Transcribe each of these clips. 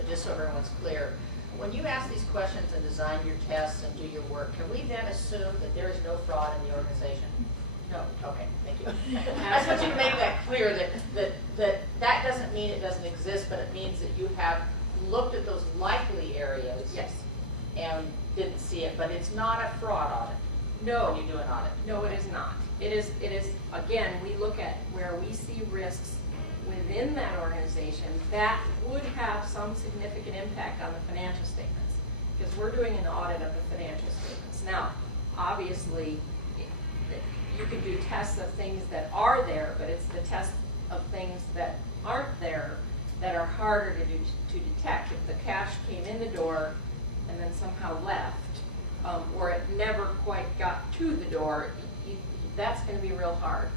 but just so everyone's clear, when you ask these questions and design your tests and do your work, can we then assume that there is no fraud in the organization? No. Okay, thank you. I just want you to make that clear, that doesn't mean it doesn't exist, but it means that you have looked at those likely areas. Yes. And didn't see it, but it's not a fraud audit. No. When you do an audit. No, it is not. It is, again, we look at where we see risks within that organization that would have some significant impact on the financial statements, because we're doing an audit of the financial statements. Now, obviously, you can do tests of things that are there, but it's the test of things that aren't there that are harder to detect. If the cash came in the door and then somehow left, or it never quite got to the door, that's going to be real hard.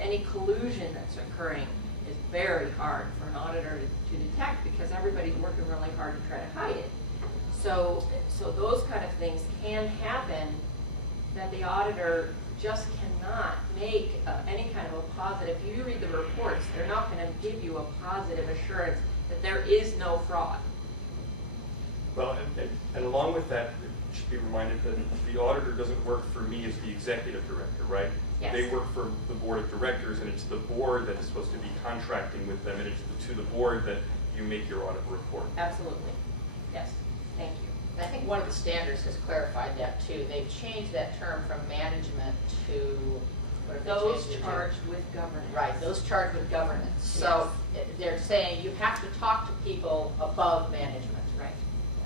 Any collusion that's occurring is very hard for an auditor to detect, because everybody's working really hard to try to hide it. So those kind of things can happen that the auditor just cannot make any kind of a positive. If you read the reports, they're not going to give you a positive assurance that there is no fraud. Well, and along with that, it should be reminded that the auditor doesn't work for me as the executive director, right? Yes. They work for the board of directors, and it's the board that is supposed to be contracting with them, and it's to the board that you make your audit report. Absolutely. Yes. Thank you. I think one of the standards has clarified that too. They've changed that term from management to those charged with governance. Right, those charged with governance. Yes. So they're saying you have to talk to people above management. Right.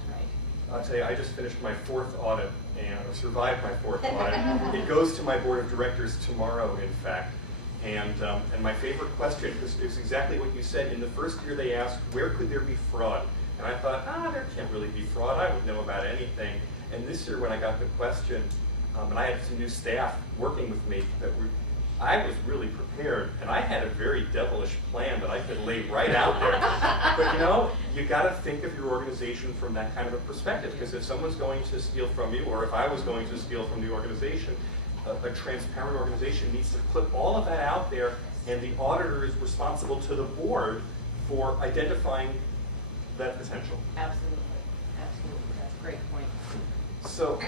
Right. I'll tell you, I just finished my 4th audit and survived my 4th audit. It goes to my board of directors tomorrow, in fact. And my favorite question is exactly what you said. In the first year, they asked, where could there be fraud? And I thought, there can't really be fraud. I would know about anything. And this year, when I got the question, and I had some new staff working with me, I was really prepared, and I had a very devilish plan that I could lay right out there. But you know, you got to think of your organization from that kind of a perspective, because if someone's going to steal from you, or if I was going to steal from the organization, a transparent organization needs to put all of that out there, and the auditor is responsible to the board for identifying that potential. Absolutely. Absolutely. That's a great point. So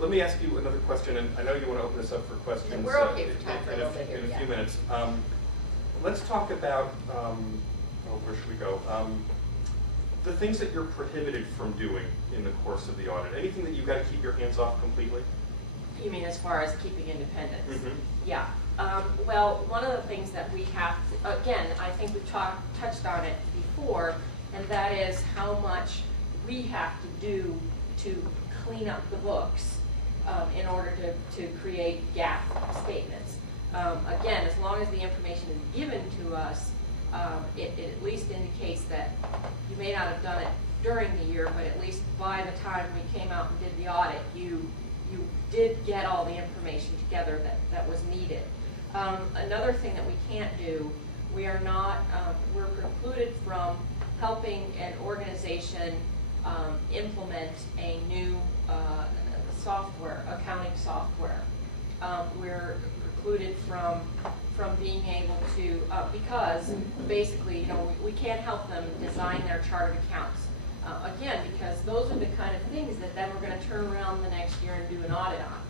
let me ask you another question, and I know you want to open this up for questions. And we're okay for time for a little bit here. In a few minutes. Let's talk about, where should we go? The things that you're prohibited from doing in the course of the audit. Anything that you've got to keep your hands off completely? You mean as far as keeping independence? Mm-hmm. Yeah. Well, one of the things that we have to, again, I think we've touched on it before, and that is how much we have to do to clean up the books in order to create GAAP statements. Again, as long as the information is given to us, it at least indicates that you may not have done it during the year, but at least by the time we came out and did the audit, you did get all the information together that was needed. Another thing that we can't do, we're precluded from helping an organization implement a new accounting software. We're precluded from being able to, because basically, you know, we can't help them design their chart of accounts. Again, because those are the kind of things that then we're going to turn around the next year and do an audit on.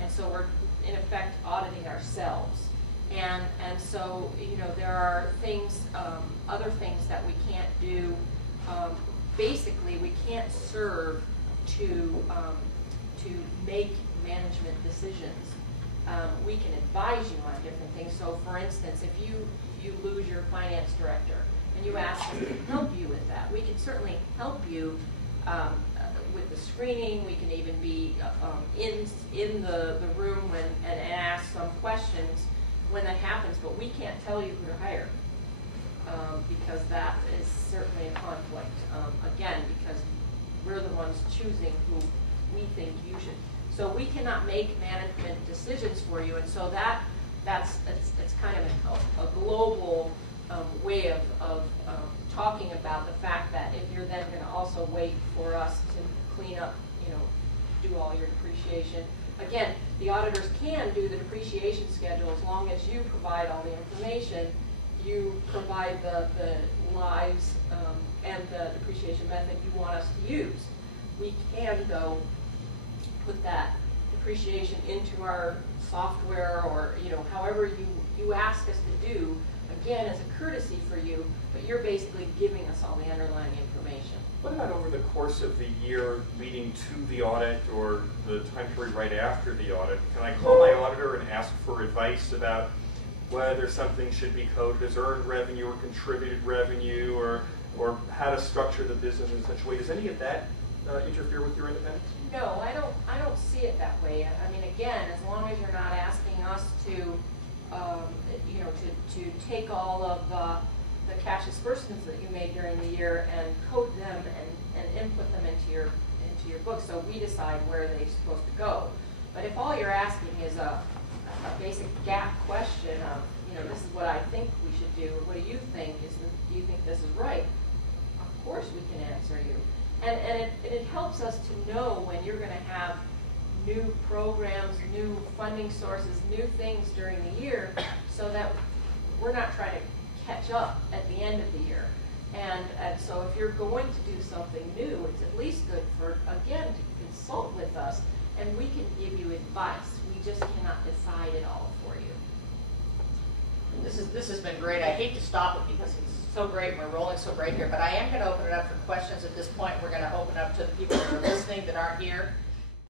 And so we're, in effect, auditing ourselves. And so, you know, there are things, other things that we can't do. Basically, we can't serve to make management decisions. We can advise you on different things. So, for instance, if you lose your finance director and you ask us to help you with that, we can certainly help you with the screening. We can even be in the room and ask some questions when that happens, but we can't tell you who to hire. Because that is certainly a conflict. Again, because we're the ones choosing who we think you should. So we cannot make management decisions for you, and so it's kind of a global way of talking about the fact that if you're then going to also wait for us to clean up, you know, do all your depreciation. Again, the auditors can do the depreciation schedule as long as you provide all the information. You provide the lives and the depreciation method you want us to use. We can, though, put that depreciation into our software, or however you ask us to do, again, as a courtesy for you, but you're basically giving us all the underlying information. What about over the course of the year leading to the audit or the time period right after the audit? Can I call my auditor and ask for advice about whether something should be coded as earned revenue or contributed revenue, or how to structure the business in such a way? Does any of that interfere with your independence? No, I don't see it that way. I mean, again, as long as you're not asking us to, to take all of the cash disbursements that you made during the year and code them and input them into your book, so we decide where they're supposed to go. But if all you're asking is a basic gap question of, this is what I think we should do, or what do you think? Do you think this is right? Of course we can answer you. And it helps us to know when you're going to have new programs, new funding sources, new things during the year, so that we're not trying to catch up at the end of the year. And so if you're going to do something new, it's at least good for, again, to consult with us, and we can give you advice. We just cannot decide it all for you. This has been great. I hate to stop it because it's so great. We're rolling so great here, but I am going to open it up for questions at this point. We're going to open up to the people that are listening that aren't here.